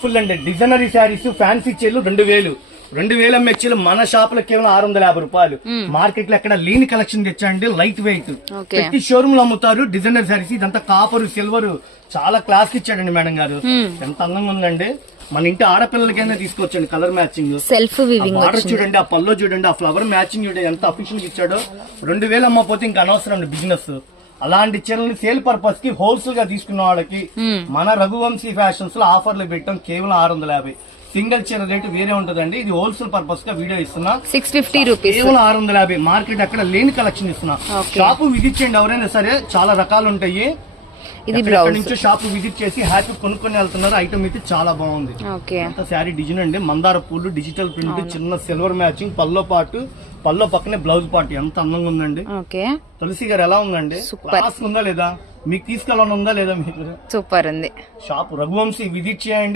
Full అండి designery saris fancy చీరలు 2000 అమ్మే చీరలు మన షాప్ లో కేవలం 650 రూపాయలు. మార్కెట్ లో ఎక్కడ లేని కలెక్షన్ తెచ్చండి. లైట్ వెయిట్ ప్రతి షోరూమ్ లో అమ్ముతారు డిజైనర్ శారీస్. ఇదంతా కాపర్ సిల్వర్ చాలా క్లాస్ ఇచ్చాడండి మేడం గారు. ఎంత అందంగా ఉందండి. మన ఇంటి ఆడపిల్లలకైనా తీసుకోవచ్చండి. Colour matching self weaving border చూడండి, ఆ పల్లో చూడండి, ఆ ఫ్లవర్ మ్యాచింగ్ చూడండి ఎంత అఫిషియల్ ఇచ్చాడో. 2000 అమ్మపోతే ఇంకా అనవసరం బిజినెస్. అలాంటి చీరల్ని సేల్ పర్పస్ కి హోల్సేల్ గా తీసుకున్న వాళ్ళకి మన రఘువంశీ ఫ్యాషన్స్ లో ఆఫర్లు పెట్టాం. కేవలం 650. సింగిల్ చీర రేటు వేరే ఉంటదండి. ఇది హోల్సేల్ పర్పస్ గా వీడియో ఇస్తున్నా. 650 రూపీస్ కేవలం 650. మార్కెట్ అక్కడ లేని కలెక్షన్ ఇస్తున్నా. షాపు విజిట్ చేయండి ఎవరైనా సరే, చాలా రకాలు ఉంటాయి. ఇది బ్లౌజ్ నుంచి షాప్ విజిట్ చేసి హ్యాపీ కొనుక్కొని వెళ్తున్నారు. ఐటమ్ అయితే చాలా బాగుంది. శారీ డిజైన్ అండి, మందార పూలు, డిజిటల్ ప్రింట్, చిన్న సిల్వర్ మ్యాచింగ్, పల్లో పక్కనే బ్లౌజ్ పార్ట్. ఎంత అందంగా ఉందండి. తులసి గారు ఎలా ఉందండి? క్లాస్ ఉందా లేదా? మీకు తీసుకెళ్ళాలని ఉందా లేదా? మీకు సూపర్ ఉంది. షాప్ రఘువంశీ విజిట్ చేయండి.